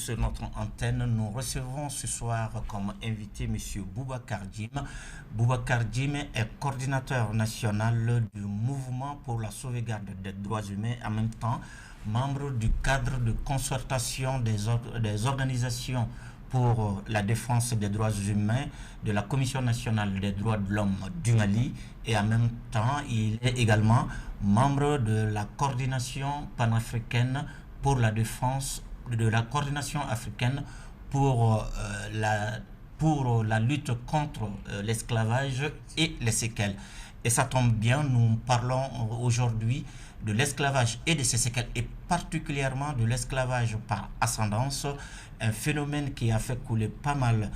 sur notre antenne. Nous recevons ce soir comme invité M. Boubacar Djim. Boubacar Djim est coordinateur national du mouvement pour la sauvegarde des droits humains, en même temps membre du cadre de concertation des organisations pour la défense des droits humains de la Commission nationale des droits de l'homme du Mali, et en même temps il est également membre de la coordination panafricaine pour la défense de la coordination africaine pour la lutte contre l'esclavage et les séquelles. Et ça tombe bien, nous parlons aujourd'hui de l'esclavage et de ses séquelles, et particulièrement de l'esclavage par ascendance, un phénomène qui a fait couler pas mal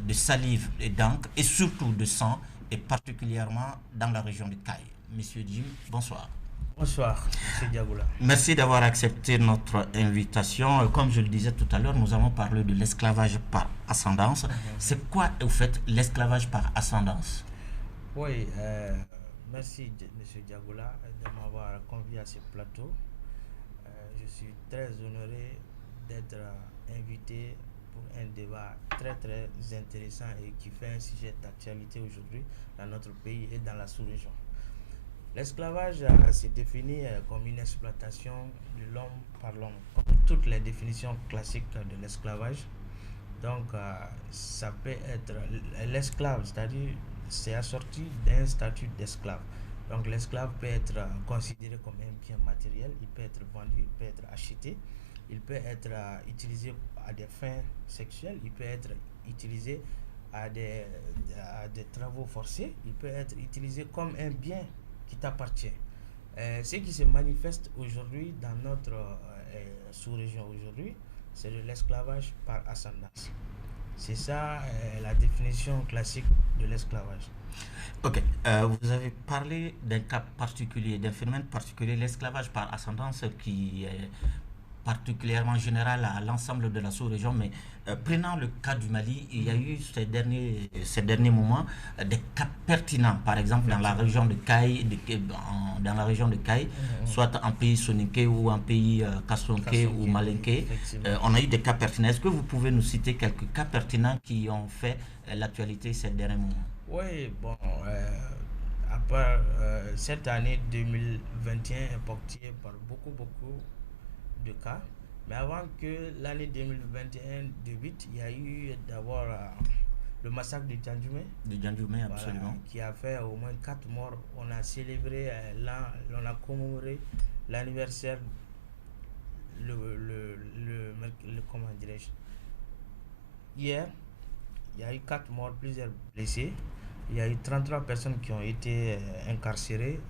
de salive et d'encre, et surtout de sang, et particulièrement dans la région de Caille. Monsieur Djim, bonsoir. Bonsoir, M. Diagoula. Merci d'avoir accepté notre invitation. Comme je le disais tout à l'heure, nous allons parler de l'esclavage par ascendance. C'est quoi, au fait, l'esclavage par ascendance? Oui, merci M. Diagoula de m'avoir convié à ce plateau. Je suis très honoré d'être invité pour un débat très intéressant et qui fait un sujet d'actualité aujourd'hui dans notre pays et dans la sous-région. L'esclavage s'est défini comme une exploitation de l'homme par l'homme, comme toutes les définitions classiques de l'esclavage. Donc, ça peut être l'esclave, c'est-à-dire c'est assorti d'un statut d'esclave. Donc, l'esclave peut être considéré comme un bien matériel, il peut être vendu, il peut être acheté, il peut être utilisé à des fins sexuelles, il peut être utilisé à des travaux forcés, il peut être utilisé comme un bien qui t'appartient. Ce qui se manifeste aujourd'hui dans notre sous-région aujourd'hui, c'est de l'esclavage par ascendance. C'est ça la définition classique de l'esclavage. Ok, vous avez parlé d'un cas particulier, d'un phénomène particulier, l'esclavage par ascendance qui est particulièrement général à l'ensemble de la sous-région, mais prenant le cas du Mali, il y a eu ces derniers moments des cas pertinents, par exemple dans la région de Caille, soit en pays soninké ou en pays kasonké ou malinké. On a eu des cas pertinents. Est-ce que vous pouvez nous citer quelques cas pertinents qui ont fait l'actualité ces derniers moments? Oui, bon, à part cette année 2021 est ponctuée par beaucoup de cas. Mais avant que l'année 2021 débute, il y a eu d'abord le massacre de Djandjoumé. De Djandjoumé, absolument. Voilà, qui a fait au moins 4 morts. On a célébré, on a commémoré l'anniversaire, comment dirais-je, hier. Il y a eu 4 morts, plusieurs blessés. Il y a eu 33 personnes qui ont été incarcérées.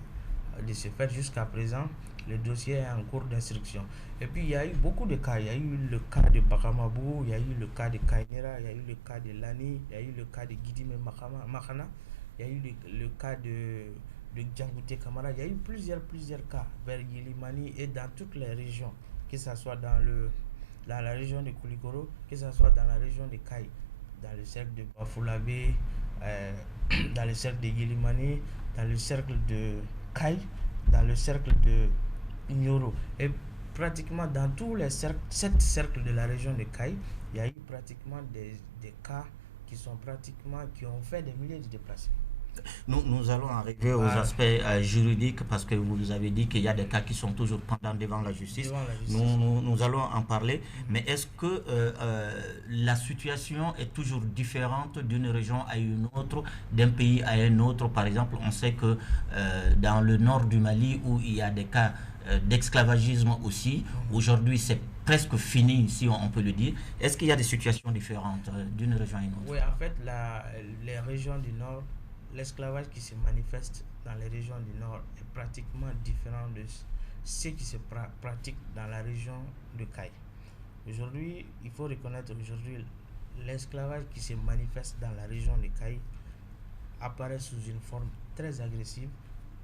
De ce fait, jusqu'à présent, le dossier est en cours d'instruction. Et puis, il y a eu beaucoup de cas. Il y a eu le cas de Bakamabou, il y a eu le cas de Kainera, il y a eu le cas de Lani, il y a eu le cas de Guidime Makana, il y a eu le cas de Djangouté Kamara. Il y a eu plusieurs cas vers Yilimani et dans toutes les régions, que ce soit dans la région de Koulikoro, que ce soit dans la région de Kaï, dans le cercle de Bafoulabé, dans le cercle de Yilimani, dans le cercle de Kaï, dans le cercle de Nyoro. Et pratiquement dans tous les cercles, 7 cercles de la région de Kaï, il y a eu pratiquement des cas qui ont fait des milliers de déplacés. Nous allons arriver aux aspects juridiques, parce que vous nous avez dit qu'il y a des cas qui sont toujours pendants devant la justice. Nous allons en parler. Mais est-ce que la situation est toujours différente d'une région à une autre, d'un pays à un autre? Par exemple, on sait que dans le nord du Mali, où il y a des cas d'esclavagisme aussi, aujourd'hui c'est presque fini, si on peut le dire. Est-ce qu'il y a des situations différentes d'une région à une autre? Oui, en fait, les régions du nord, l'esclavage qui se manifeste dans les régions du nord est pratiquement différent de ce qui se pratique dans la région de Caille. Aujourd'hui, il faut reconnaître l'esclavage qui se manifeste dans la région de Caille apparaît sous une forme très agressive,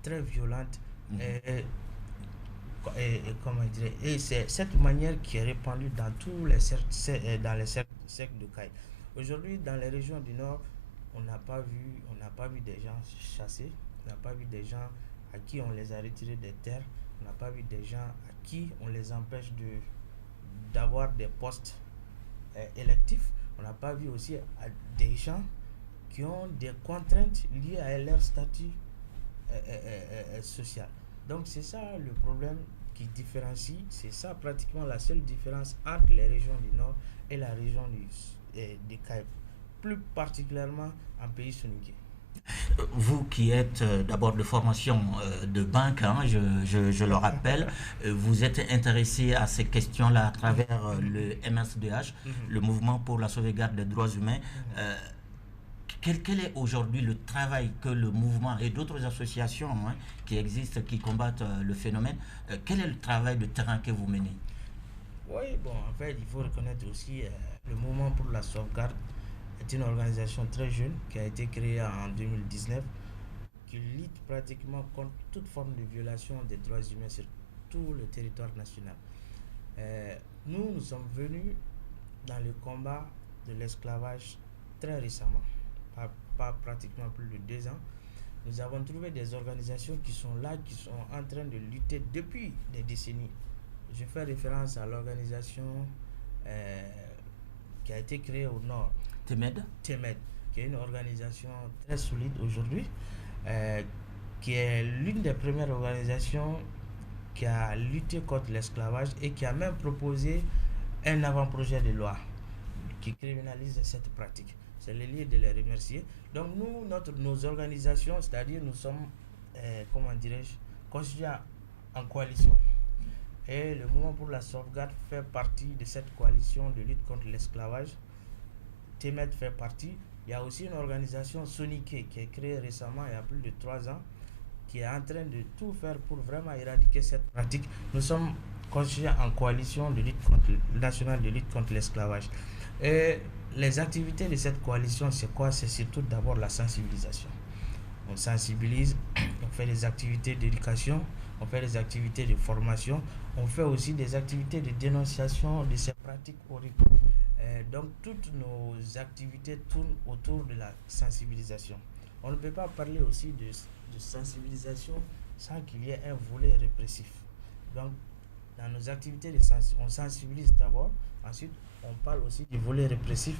très violente et c'est cette manière qui est répandue dans tous les cercles de Caille. Aujourd'hui, dans les régions du nord, on n'a pas vu des gens chassés, on n'a pas vu des gens à qui on les a retirés des terres, on n'a pas vu des gens à qui on les empêche d'avoir des postes électifs. On n'a pas vu aussi des gens qui ont des contraintes liées à leur statut social. Donc c'est ça le problème qui différencie, c'est ça pratiquement la seule différence entre les régions du Nord et la région des Caraïbes, plus particulièrement en pays soninké. Vous qui êtes d'abord de formation de banque, hein, je le rappelle, vous êtes intéressé à ces questions-là à travers le MSDH, le Mouvement pour la sauvegarde des droits humains. Quel est aujourd'hui le travail que le mouvement et d'autres associations qui existent, qui combattent le phénomène, quel est le travail de terrain que vous menez? Oui, bon, en fait, il faut reconnaître aussi le Mouvement pour la sauvegarde est une organisation très jeune qui a été créée en 2019 qui lutte pratiquement contre toute forme de violation des droits humains sur tout le territoire national. Nous sommes venus dans le combat de l'esclavage très récemment, pas pratiquement plus de 2 ans. Nous avons trouvé des organisations qui sont là, qui sont en train de lutter depuis des décennies. Je fais référence à l'organisation qui a été créée au nord, Temed, qui est une organisation très solide aujourd'hui, qui est l'une des premières organisations qui a lutté contre l'esclavage et qui a même proposé un avant-projet de loi qui criminalise cette pratique. C'est le lieu de les remercier. Donc nous, nos organisations, c'est-à-dire nous sommes, comment dirais-je, constitués en coalition. Et le Mouvement pour la sauvegarde fait partie de cette coalition de lutte contre l'esclavage. Temed fait partie. Il y a aussi une organisation soninké qui est créée récemment, il y a plus de 3 ans, qui est en train de tout faire pour vraiment éradiquer cette pratique. Nous sommes constitués en coalition de lutte nationale de lutte contre l'esclavage. Et les activités de cette coalition, c'est quoi? C'est surtout d'abord la sensibilisation. On sensibilise, on fait des activités d'éducation, on fait des activités de formation, on fait aussi des activités de dénonciation de ces pratiques horribles. Donc toutes nos activités tournent autour de la sensibilisation. On ne peut pas parler aussi de sensibilisation sans qu'il y ait un volet répressif. Donc dans nos activités, on sensibilise d'abord, ensuite on parle aussi du volet répressif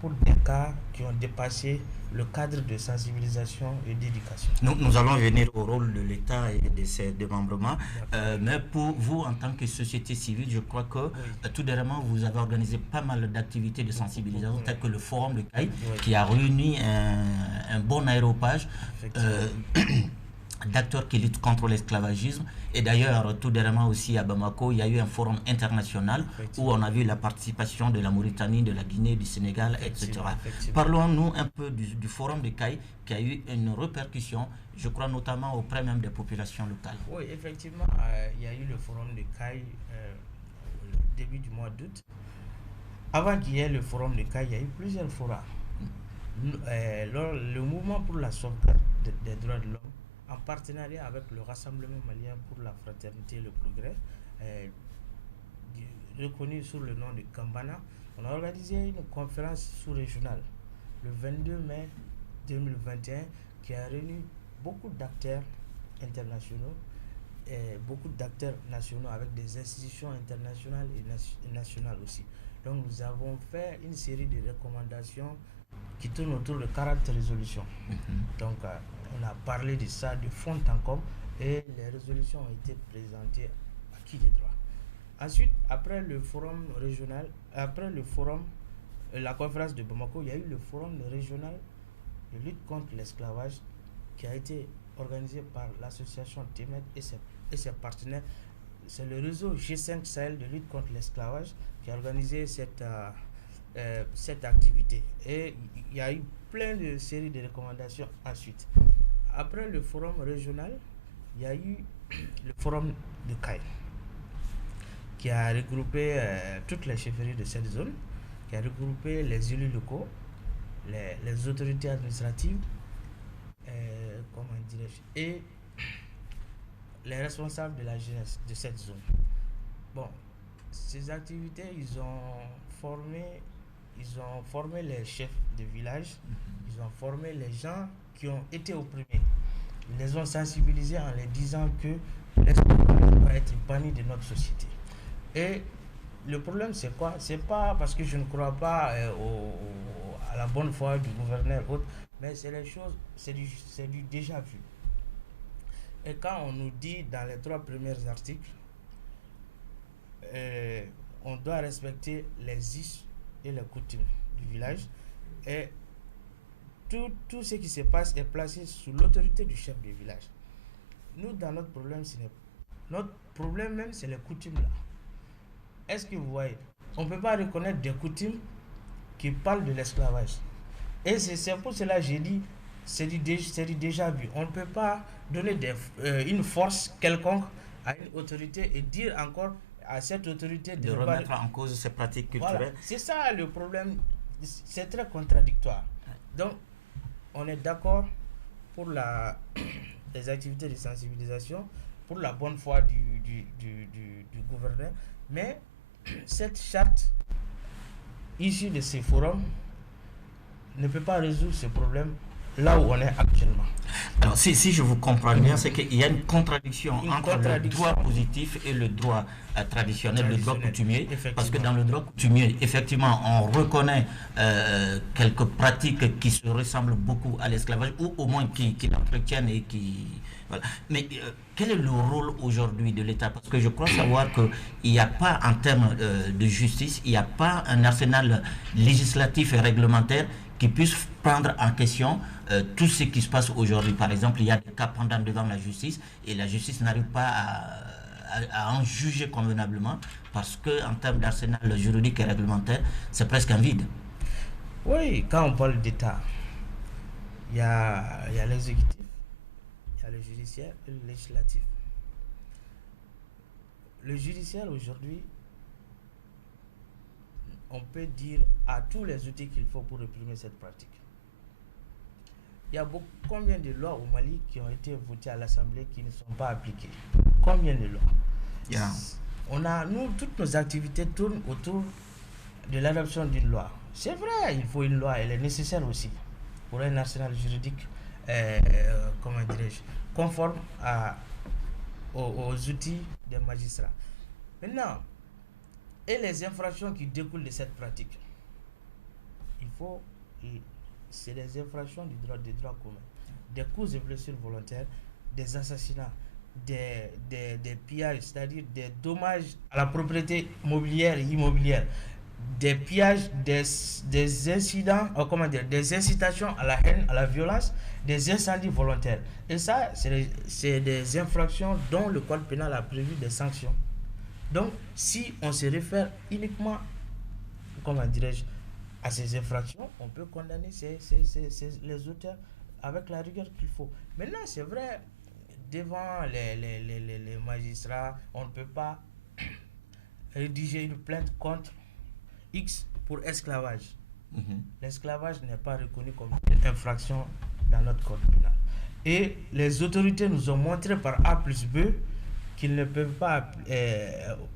pour des cas qui ont dépassé le cadre de sensibilisation et d'éducation. Nous allons venir au rôle de l'État et de ses démembrements, mais pour vous, en tant que société civile, je crois que tout dernièrement, vous avez organisé pas mal d'activités de sensibilisation, telles que le Forum de CAI, qui a réuni un bon aéropage d'acteurs qui luttent contre l'esclavagisme. Et d'ailleurs, tout dernièrement aussi à Bamako, il y a eu un forum international où on a vu la participation de la Mauritanie, de la Guinée, du Sénégal, etc. Parlons-nous un peu du forum de CAI qui a eu une répercussion, je crois notamment auprès même des populations locales. Oui, effectivement, il y a eu le forum de CAI au début du mois d'août. Avant qu'il y ait le forum de CAI, il y a eu plusieurs forums. Le mouvement pour la sauvegarde des droits de l'homme, en partenariat avec le Rassemblement malien pour la fraternité et le progrès, reconnu sous le nom de Kambana, on a organisé une conférence sous-régionale le 22 mai 2021 qui a réuni beaucoup d'acteurs internationaux et beaucoup d'acteurs nationaux avec des institutions internationales et nationales aussi. Donc nous avons fait une série de recommandations qui tournent autour de 40 résolutions. Donc on a parlé de ça de fond en comble et les résolutions ont été présentées à qui des droits. Ensuite, après le forum régional, après le forum, la conférence de Bamako, il y a eu le forum régional de lutte contre l'esclavage qui a été organisé par l'association Temed et ses partenaires. C'est le réseau G5 Sahel de lutte contre l'esclavage qui a organisé cette activité. Et il y a eu plein de séries de recommandations ensuite. Après le forum régional, il y a eu le forum de CAI qui a regroupé toutes les chefferies de cette zone, qui a regroupé les élus locaux, les autorités administratives, et les responsables de la jeunesse de cette zone. Bon, ces activités, ils ont formé les chefs de village, ils ont formé les gens qui ont été opprimés. Ils les ont sensibilisés en leur disant que l'esclavage doit être banni de notre société. Et le problème, c'est quoi? C'est pas parce que je ne crois pas à la bonne foi du gouverneur, autre, mais c'est les choses, c'est du déjà vu. Et quand on nous dit dans les 3 premiers articles, on doit respecter les us et les coutumes du village, et tout ce qui se passe est placé sous l'autorité du chef du village. Nous, dans notre problème même, c'est les coutumes là. Est-ce que vous voyez? On ne peut pas reconnaître des coutumes qui parlent de l'esclavage. Et c'est pour cela que j'ai dit, c'est du déjà vu. On ne peut pas donner une force quelconque à une autorité et dire encore à cette autorité de remettre en cause ces pratiques culturelles. Voilà. C'est ça le problème. C'est très contradictoire. Donc, on est d'accord pour les activités de sensibilisation, pour la bonne foi du gouverneur, mais cette charte issue de ces forums ne peut pas résoudre ce problème là où on est actuellement. Alors, si je vous comprends bien, c'est qu'il y a une contradiction entre le droit positif et le droit traditionnel, le droit coutumier. Parce que dans le droit coutumier, effectivement, on reconnaît quelques pratiques qui se ressemblent beaucoup à l'esclavage, ou au moins qui l'entretiennent et qui... Voilà. Mais quel est le rôle aujourd'hui de l'État? Parce que je crois savoir qu'il n'y a pas, en termes de justice, il n'y a pas un arsenal législatif et réglementaire qui puisse prendre en question tout ce qui se passe aujourd'hui. Par exemple, il y a des cas pendant devant la justice et la justice n'arrive pas à en juger convenablement parce qu'en termes d'arsenal juridique et réglementaire, c'est presque un vide. Oui, quand on parle d'État, il y a l'exécutif, il y a le judiciaire et le législatif. Le judiciaire aujourd'hui, on peut dire à tous les outils qu'il faut pour réprimer cette pratique. Il y a combien de lois au Mali qui ont été votées à l'Assemblée qui ne sont pas appliquées? Combien de lois? Yeah. Toutes nos activités tournent autour de l'adoption d'une loi. C'est vrai, il faut une loi, elle est nécessaire aussi pour un arsenal juridique, conforme aux outils des magistrats. Maintenant, et les infractions qui découlent de cette pratique, c'est des infractions des droits communs, des coups et blessures volontaires, des assassinats, des pillages, c'est-à-dire des dommages à la propriété mobilière et immobilière, des pillages, des incidents, des incitations à la haine, à la violence, des incendies volontaires. Et ça, c'est des infractions dont le code pénal a prévu des sanctions. Donc, si on se réfère uniquement, à ces infractions, on peut condamner les auteurs avec la rigueur qu'il faut. Maintenant, c'est vrai, devant les magistrats, on ne peut pas rédiger une plainte contre X pour esclavage. L'esclavage n'est pas reconnu comme une infraction dans notre code pénal. Et les autorités nous ont montré par A plus B qu'ils ne peuvent pas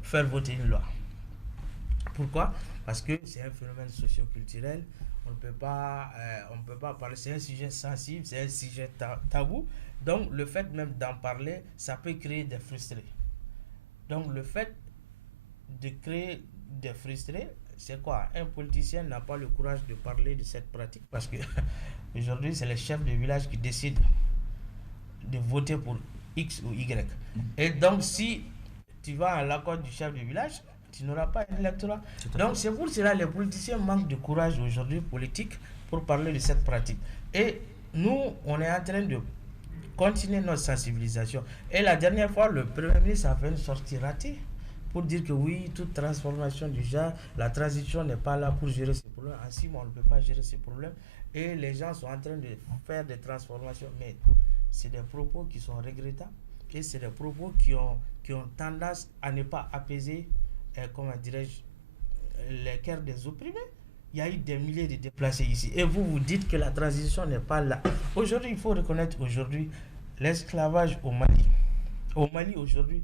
faire voter une loi. Pourquoi? Parce que c'est un phénomène socio-culturel. On ne peut pas parler. C'est un sujet sensible, c'est un sujet tabou. Donc, le fait même d'en parler, ça peut créer des frustrés. Donc, le fait de créer des frustrés, c'est quoi? Un politicien n'a pas le courage de parler de cette pratique parce que aujourd'hui, c'est les chefs de village qui décident de voter pour X ou Y. Et donc, si tu vas à l'accord du chef de village, tu n'auras pas un électorat. Donc, c'est pour cela que les politiciens manquent de courage aujourd'hui politique pour parler de cette pratique. Et nous, on est en train de continuer notre sensibilisation. Et la dernière fois, le Premier ministre a fait une sortie ratée pour dire que oui, toute transformation du genre, la transition n'est pas là pour gérer ces problèmes. En 6 mois, on ne peut pas gérer ces problèmes. Et les gens sont en train de faire des transformations. Mais c'est des propos qui sont regrettables. Et c'est des propos qui ont tendance à ne pas apaiser, les cœurs des opprimés. Il y a eu des milliers de déplacés ici. Et vous dites que la transition n'est pas là. Aujourd'hui, il faut reconnaître l'esclavage au Mali. Au Mali, aujourd'hui,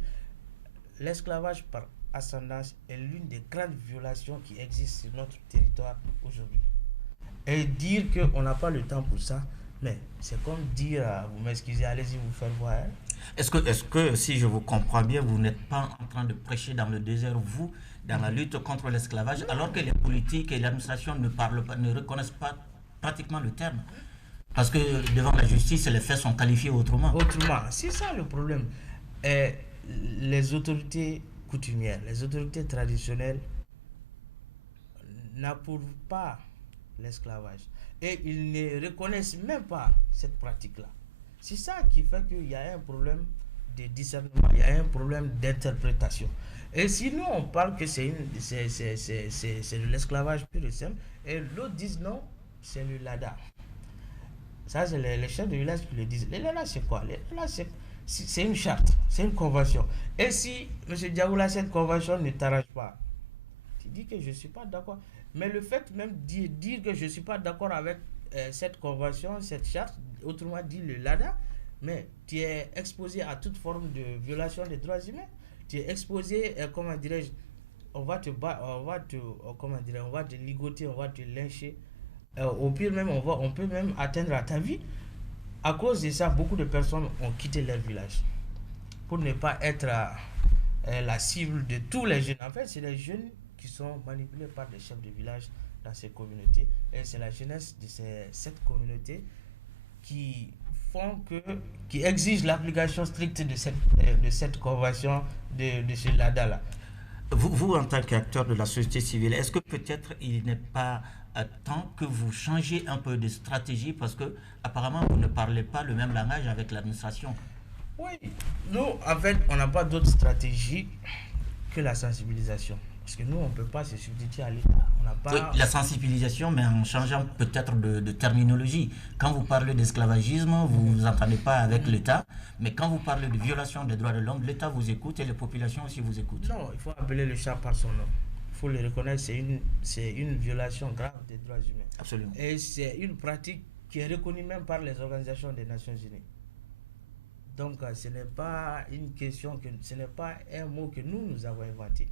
l'esclavage par ascendance est l'une des grandes violations qui existent sur notre territoire aujourd'hui. Et dire qu'on n'a pas le temps pour ça, mais c'est comme dire, vous m'excusez, allez-y vous faire voir. Est-ce que, si je vous comprends bien, vous n'êtes pas en train de prêcher dans le désert, vous, dans la lutte contre l'esclavage, alors que les politiques et l'administration ne parlent pas, ne reconnaissent pas pratiquement le terme? Parce que devant la justice, les faits sont qualifiés autrement. Autrement, c'est ça le problème. Euh, les autorités coutumières, les autorités traditionnelles n'approuvent pas l'esclavage. Et ils ne reconnaissent même pas cette pratique-là. C'est ça qui fait qu'il y a un problème de discernement, il y a un problème d'interprétation. Et si nous on parle que c'est de l'esclavage pur et simple, et l'autre disent non, c'est le LADA. Ça, c'est les chefs de village qui le disent. Le LADA, c'est quoi? Le LADA, c'est une charte, c'est une convention. Et si, M. Diagoula, cette convention ne t'arrange pas, tu dis que je ne suis pas d'accord. Mais le fait même de dire que je ne suis pas d'accord avec cette convention, cette charte, autrement dit le LADA, mais tu es exposé à toute forme de violation des droits humains. Tu es exposé, comment dirais-je, on va te comment dirais, on va te ligoter, on va te lyncher. Au pire même, on peut même atteindre à ta vie. À cause de ça, beaucoup de personnes ont quitté leur village pour ne pas être la cible de tous les jeunes. En fait, c'est les jeunes qui sont manipulés par des chefs de village dans ces communautés. Et c'est la jeunesse de cette communauté qui qui exige l'application stricte de cette convention de ce LADA-là. Vous, en tant qu'acteur de la société civile, est-ce que peut-être il n'est pas temps que vous changiez un peu de stratégie parce que apparemment vous ne parlez pas le même langage avec l'administration? Oui, nous, en fait, on n'a pas d'autre stratégie que la sensibilisation. Parce que nous, on ne peut pas se substituer à l'État. On n'a pas... Oui, la sensibilisation, mais en changeant peut-être de terminologie. Quand vous parlez d'esclavagisme, vous vous entendez pas avec l'État, mais quand vous parlez de violation des droits de l'homme, l'État vous écoute et les populations aussi vous écoutent. Non, il faut appeler le chat par son nom. Il faut le reconnaître, c'est une violation grave des droits humains. Absolument. Et c'est une pratique qui est reconnue même par les organisations des Nations Unies. Donc, ce n'est pas une question, ce n'est pas un mot que nous avons inventé.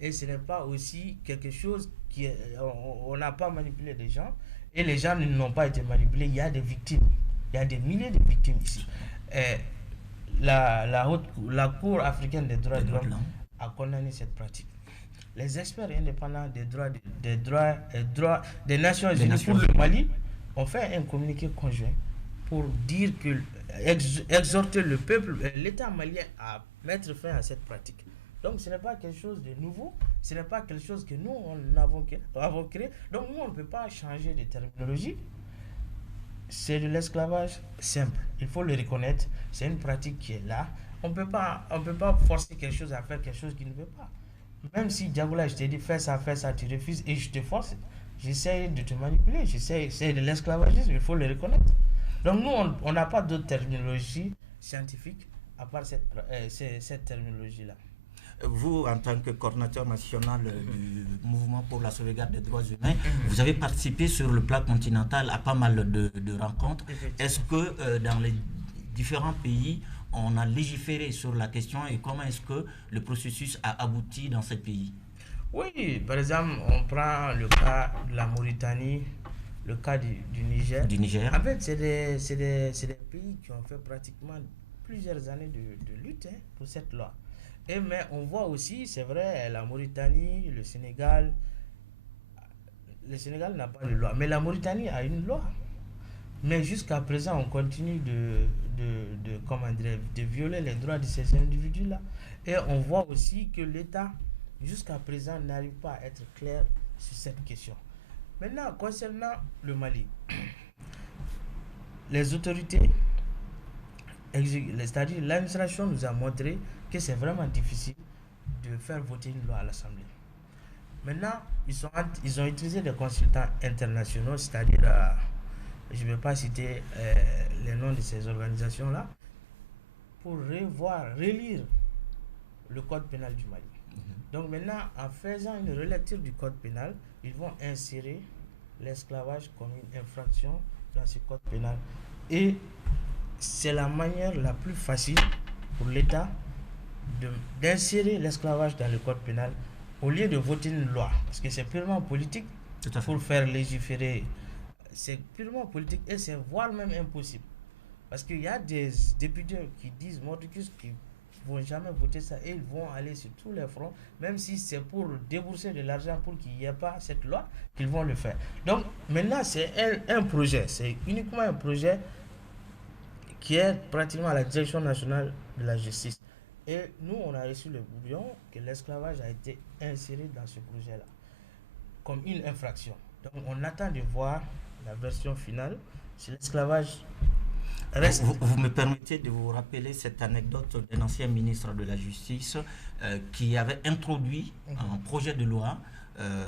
Et ce n'est pas aussi quelque chose qui est... On n'a pas manipulé des gens et les gens n'ont pas été manipulés. Il y a des victimes. Il y a des milliers de victimes ici. La Cour africaine des droits de l'homme a condamné cette pratique. Les experts indépendants des Nations Unies pour le Mali ont fait un communiqué conjoint pour dire que exhorter le peuple, l'État malien à mettre fin à cette pratique. Donc ce n'est pas quelque chose de nouveau, ce n'est pas quelque chose que nous on avons créé. Donc nous on ne peut pas changer de terminologie. C'est de l'esclavage simple, il faut le reconnaître, c'est une pratique qui est là. On peut pas forcer quelque chose à faire quelque chose qui ne veut pas. Même si Diagoula, je t'ai dit fais ça, tu refuses et je te force, j'essaie de te manipuler, c'est de l'esclavagisme, il faut le reconnaître. Donc nous, on n'a pas d'autre terminologie scientifique à part cette terminologie-là. Vous, en tant que coordinateur national du mouvement pour la sauvegarde des droits humains, vous avez participé sur le plan continental à pas mal de rencontres. Est-ce que dans les différents pays, on a légiféré sur la question et comment est-ce que le processus a abouti dans ces pays? Oui, par exemple, on prend le cas de la Mauritanie, le cas du Niger. Du Niger. En fait, c'est des pays qui ont fait pratiquement plusieurs années de lutte pour cette loi. Mais on voit aussi, c'est vrai, la Mauritanie, le Sénégal n'a pas de loi. Mais la Mauritanie a une loi. Mais jusqu'à présent, on continue de violer les droits de ces individus-là. Et on voit aussi que l'État, jusqu'à présent, n'arrive pas à être clair sur cette question. Maintenant, concernant le Mali, les autorités, c'est-à-dire l'administration nous a montré que c'est vraiment difficile de faire voter une loi à l'Assemblée. Maintenant, ils ont utilisé des consultants internationaux, c'est-à-dire, je ne vais pas citer les noms de ces organisations-là, pour relire le code pénal du Mali. Donc maintenant, en faisant une relecture du code pénal, ils vont insérer l'esclavage comme une infraction dans ce code pénal. Et c'est la manière la plus facile pour l'État d'insérer l'esclavage dans le code pénal au lieu de voter une loi. Parce que c'est purement politique pour faire légiférer. C'est purement politique et c'est voire même impossible. Parce qu'il y a des députés qui disent mordicus qui vont jamais voter ça et ils vont aller sur tous les fronts, même si c'est pour débourser de l'argent pour qu'il n'y ait pas cette loi, qu'ils vont le faire. Donc maintenant c'est un projet, c'est uniquement un projet qui est pratiquement à la direction nationale de la justice. Et nous, on a reçu le brouillon que l'esclavage a été inséré dans ce projet-là, comme une infraction. Donc on attend de voir la version finale. Si l'esclavage reste... Vous me permettez de vous rappeler cette anecdote d'un ancien ministre de la Justice qui avait introduit un projet de loi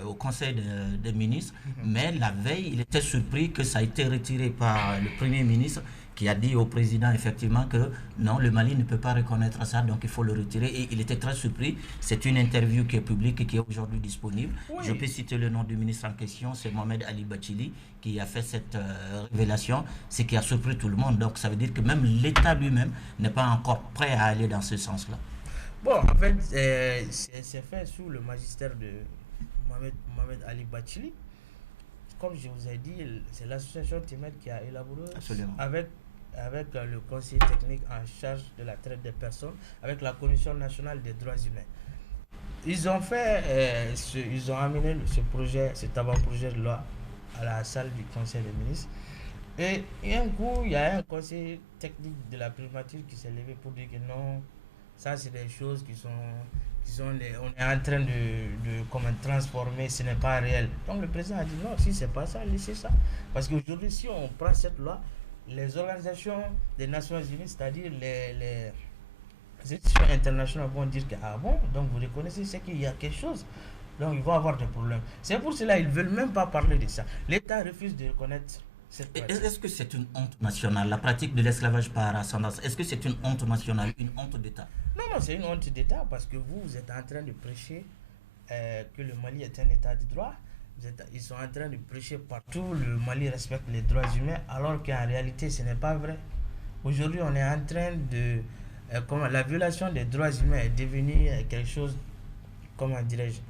au Conseil des ministres, mais la veille, il était surpris que ça a été retiré par le Premier ministre qui a dit au président effectivement que non, le Mali ne peut pas reconnaître ça, donc il faut le retirer. Et il était très surpris. C'est une interview qui est publique et qui est aujourd'hui disponible. Oui. Je peux citer le nom du ministre en question, c'est Mohamed Ali Bachili qui a fait cette révélation, ce qui a surpris tout le monde. Donc ça veut dire que même l'État lui-même n'est pas encore prêt à aller dans ce sens-là. Bon, en fait, c'est fait sous le magistère de Mohamed Ali Bachili. Comme je vous ai dit, c'est l'association TIMED qui a élaboré avec le conseiller technique en charge de la traite des personnes, avec la Commission nationale des droits humains. Ils ont fait, ils ont amené ce projet, cet avant-projet de loi à la salle du Conseil des ministres. Et un coup, il y a un conseiller technique de la primature qui s'est levé pour dire que non, ça c'est des choses on est en train de transformer, ce n'est pas réel. Donc le président a dit non, si c'est pas ça, laissez ça. Parce qu'aujourd'hui, si on prend cette loi, les organisations des Nations Unies, c'est-à-dire les institutions internationales vont dire que ah bon, donc vous reconnaissez, c'est qu'il y a quelque chose. Donc ils vont avoir des problèmes. C'est pour cela qu'ils ne veulent même pas parler de ça. L'État refuse de reconnaître cette pratique. Est-ce que c'est une honte nationale, la pratique de l'esclavage par ascendance? Est-ce que c'est une honte nationale, une honte d'État? Non, c'est une honte d'État parce que vous êtes en train de prêcher que le Mali est un État de droit. Ils sont en train de prêcher partout, le Mali respecte les droits humains, alors qu'en réalité, ce n'est pas vrai. Aujourd'hui, on est en train de... la violation des droits humains est devenue quelque chose, comment dirais-je,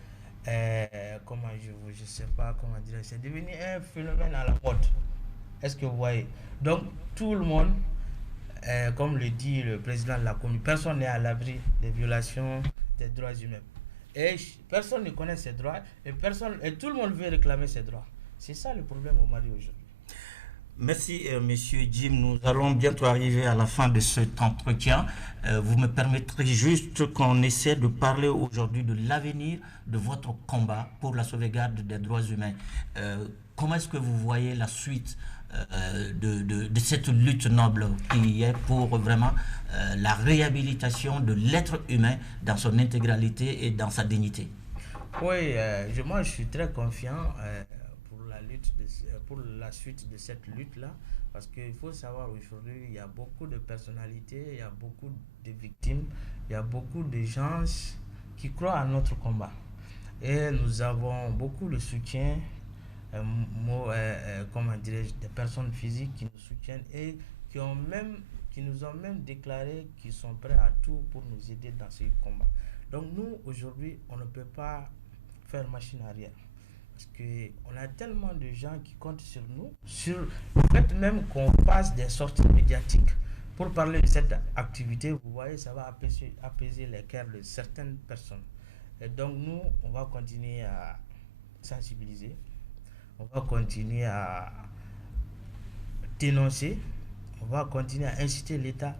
je sais pas comment dirais-je, c'est devenu un phénomène à la mode. Est-ce que vous voyez? Donc, tout le monde, comme le dit le président de la commune, personne n'est à l'abri des violations des droits humains. Et personne ne connaît ses droits et tout le monde veut réclamer ses droits. C'est ça le problème au Mali aujourd'hui. Merci, Monsieur Jim. Nous allons bientôt arriver à la fin de cet entretien. Vous me permettrez juste qu'on essaie de parler aujourd'hui de l'avenir de votre combat pour la sauvegarde des droits humains. Comment est-ce que vous voyez la suite de cette lutte noble qui est pour vraiment la réhabilitation de l'être humain dans son intégralité et dans sa dignité? Oui, moi je suis très confiant pour la suite de cette lutte-là, parce qu'il faut savoir aujourd'hui, il y a beaucoup de personnalités, il y a beaucoup de victimes, il y a beaucoup de gens qui croient à notre combat. Et nous avons beaucoup de soutien, comment dirais-je, des personnes physiques qui nous soutiennent et qui nous ont même déclaré qu'ils sont prêts à tout pour nous aider dans ce combat. Donc nous, aujourd'hui, on ne peut pas faire machine arrière. Parce qu'on a tellement de gens qui comptent sur nous, sur le fait même qu'on fasse des sorties médiatiques pour parler de cette activité. Vous voyez, ça va apaiser les cœurs de certaines personnes. Et donc nous, on va continuer à sensibiliser, on va continuer à dénoncer, on va continuer à inciter l'État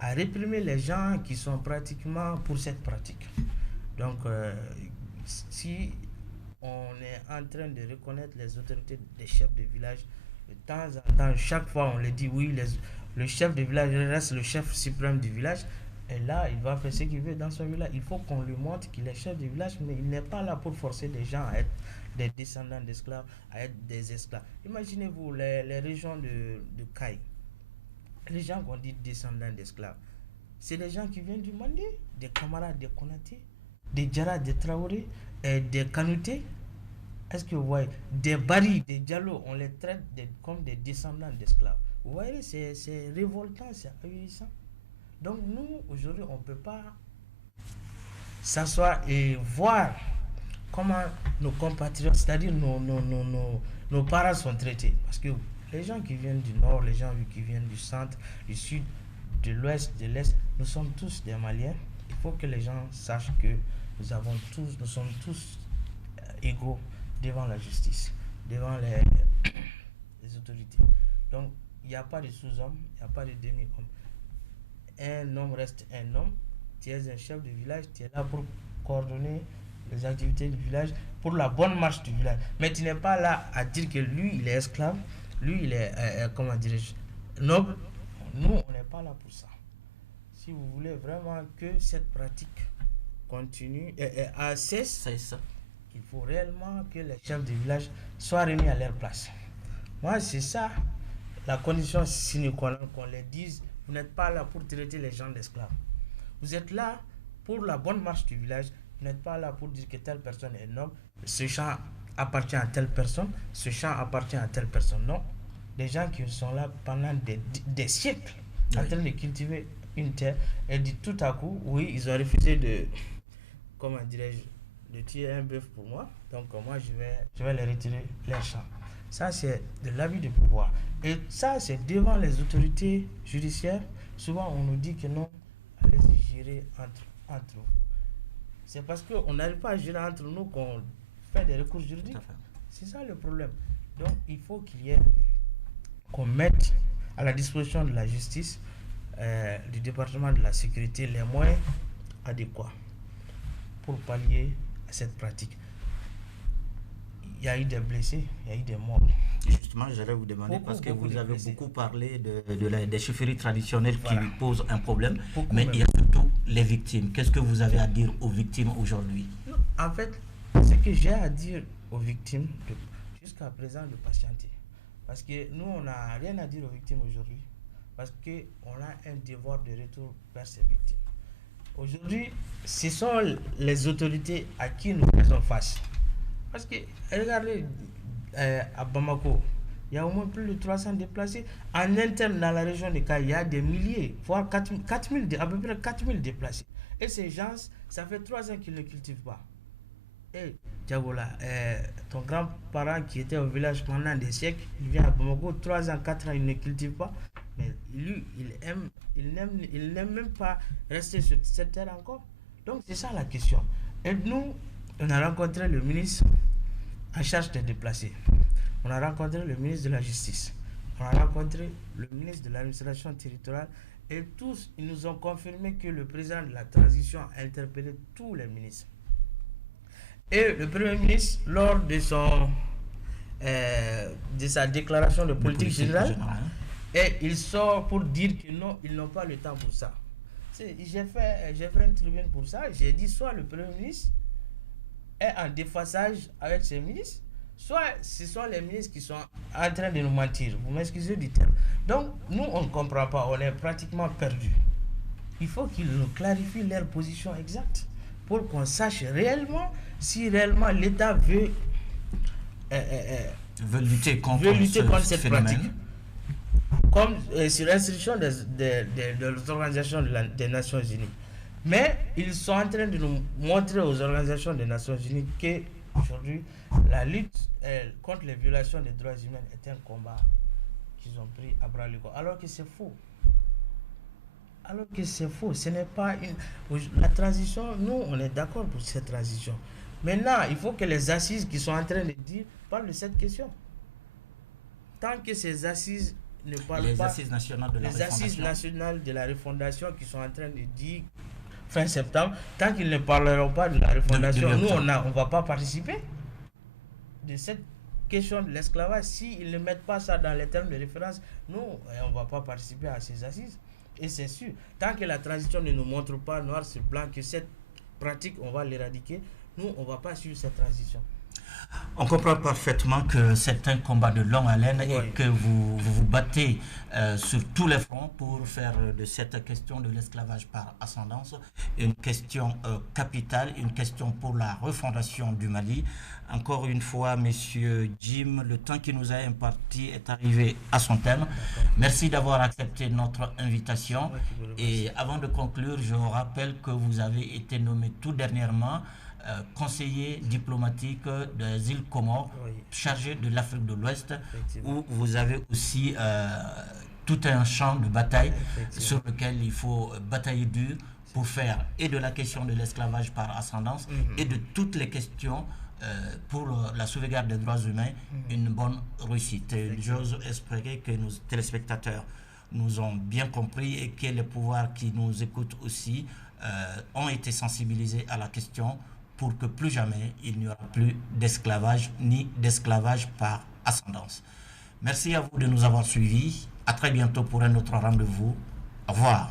à réprimer les gens qui sont pratiquement pour cette pratique. Donc, si on est en train de reconnaître les autorités des chefs de village, de temps en temps, chaque fois on le dit, oui, le chef de village reste le chef suprême du village, et là, il va faire ce qu'il veut dans son village. Il faut qu'on lui montre qu'il est chef de village, mais il n'est pas là pour forcer des gens à être des descendants d'esclaves, à être des esclaves. Imaginez-vous les régions de Caille. Les gens qu'on dit descendants d'esclaves, c'est des gens qui viennent du Mali, des camarades de Konaté, des Djara, des Traoré, des Kanouté. Est-ce que vous voyez? Des Bari, des Diallo, on les traite comme des descendants d'esclaves. Vous voyez, c'est révoltant, c'est ahurissant. Donc nous, aujourd'hui, on ne peut pas s'asseoir et voir comment nos compatriotes, c'est-à-dire nos parents sont traités. Parce que Les gens qui viennent du nord, les gens qui viennent du centre, du sud, de l'ouest, de l'est, nous sommes tous des Maliens. Il faut que les gens sachent que nous sommes tous égaux devant la justice, devant les autorités. Donc, il n'y a pas de sous-homme, il n'y a pas de demi-homme. Un homme reste un homme. Tu es un chef de village, tu es là pour coordonner les activités du village, pour la bonne marche du village. Mais tu n'es pas là à dire que lui, il est esclave, lui, il est, comment dirais-je, noble. Nous, on n'est pas là pour ça. Si vous voulez vraiment que cette pratique continue et cesse, il faut réellement que les chefs de village soient remis à leur place. Moi, c'est ça la condition sine qua non, qu'on les dise, vous n'êtes pas là pour traiter les gens d'esclaves. Vous êtes là pour la bonne marche du village. Vous n'êtes pas là pour dire que telle personne est noble, ce champ appartient à telle personne, ce champ appartient à telle personne. Non. Des gens qui sont là pendant des siècles en train de cultiver une terre et dit tout à coup, oui, ils ont refusé de, comment dirais-je, de tuer un bœuf pour moi. Donc moi, je vais les retirer les champs. Ça, c'est de l'abus de pouvoir. Et ça, c'est devant les autorités judiciaires. Souvent, on nous dit que non, allez-y gérer entre vous. C'est parce qu'on n'arrive pas à gérer entre nous qu'on fait des recours juridiques. C'est ça le problème. Donc, il faut qu'on mette à la disposition de la justice, du département de la sécurité, les moyens adéquats pour pallier à cette pratique. Il y a eu des blessés, il y a eu des morts. Justement, j'allais vous demander, parce que vous avez beaucoup parlé des chefferies traditionnelles qui posent un problème, mais il y a surtout les victimes. Qu'est-ce que vous avez à dire aux victimes aujourd'hui? En fait, ce que j'ai à dire aux victimes, jusqu'à présent, de patienter. Parce que nous, on n'a rien à dire aux victimes aujourd'hui, parce qu'on a un devoir de retour vers ces victimes. Aujourd'hui, ce sont les autorités à qui nous faisons face. Parce que, regardez, à Bamako, il y a au moins plus de 300 déplacés. En interne, dans la région de Kaï, il y a des milliers, voire à peu près 4000 déplacés. Et ces gens, ça fait 3 ans qu'ils ne cultivent pas. Et Diagola, ton grand-parent qui était au village pendant des siècles, il vient à Bamako, 3 ans, 4 ans, il ne cultive pas. Mais lui, il n'aime même pas rester sur cette terre encore. Donc, c'est ça la question. Et nous, on a rencontré le ministre en charge des déplacés. On a rencontré le ministre de la Justice. On a rencontré le ministre de l'administration territoriale. Et tous, ils nous ont confirmé que le président de la transition a interpellé tous les ministres. Et le Premier ministre, lors de sa déclaration de politique générale, et il sort pour dire que non, ils n'ont pas le temps pour ça. J'ai fait une tribune pour ça. J'ai dit soit le Premier ministre est en déphasage avec ses ministres, soit ce sont les ministres qui sont en train de nous mentir. Vous m'excusez du terme. Donc, nous, on ne comprend pas. On est pratiquement perdus. Il faut qu'ils nous clarifient leur position exacte pour qu'on sache réellement si réellement l'État veut lutter contre cette phénomène. pratique. Comme sur l'instruction de l'Organisation des Nations Unies. Mais ils sont en train de nous montrer aux organisations des Nations Unies qu'aujourd'hui, la lutte contre les violations des droits humains est un combat qu'ils ont pris à bras-le-corps. Alors que c'est faux. Ce n'est pas la transition, nous, on est d'accord pour cette transition. Maintenant, il faut que les assises qui sont en train de dire parlent de cette question. Tant que ces assises ne parlent pas... Assises nationales de la les assises nationales de la refondation qui sont en train de dire fin septembre, tant qu'ils ne parleront pas de la refondation, nous, on ne va pas participer de cette question de l'esclavage. S'ils ne mettent pas ça dans les termes de référence, nous, on ne va pas participer à ces assises. Et c'est sûr, tant que la transition ne nous montre pas noir sur blanc que cette pratique, on va l'éradiquer, nous, on ne va pas suivre cette transition. On comprend parfaitement que c'est un combat de longue haleine et que vous vous battez sur tous les fronts pour faire de cette question de l'esclavage par ascendance une question capitale, une question pour la refondation du Mali. Encore une fois, Monsieur Jim, le temps qui nous a imparti est arrivé à son terme. Merci d'avoir accepté notre invitation. Et avant de conclure, je vous rappelle que vous avez été nommé tout dernièrement conseiller diplomatique des îles Comores, chargé de l'Afrique de l'Ouest, où vous avez aussi tout un champ de bataille sur lequel il faut batailler dur pour faire et de la question de l'esclavage par ascendance et de toutes les questions pour la sauvegarde des droits humains une bonne réussite. J'ose espérer que nos téléspectateurs nous ont bien compris et que les pouvoirs qui nous écoutent aussi ont été sensibilisés à la question pour que plus jamais il n'y aura plus d'esclavage ni d'esclavage par ascendance. Merci à vous de nous avoir suivis. À très bientôt pour un autre rendez-vous. Au revoir.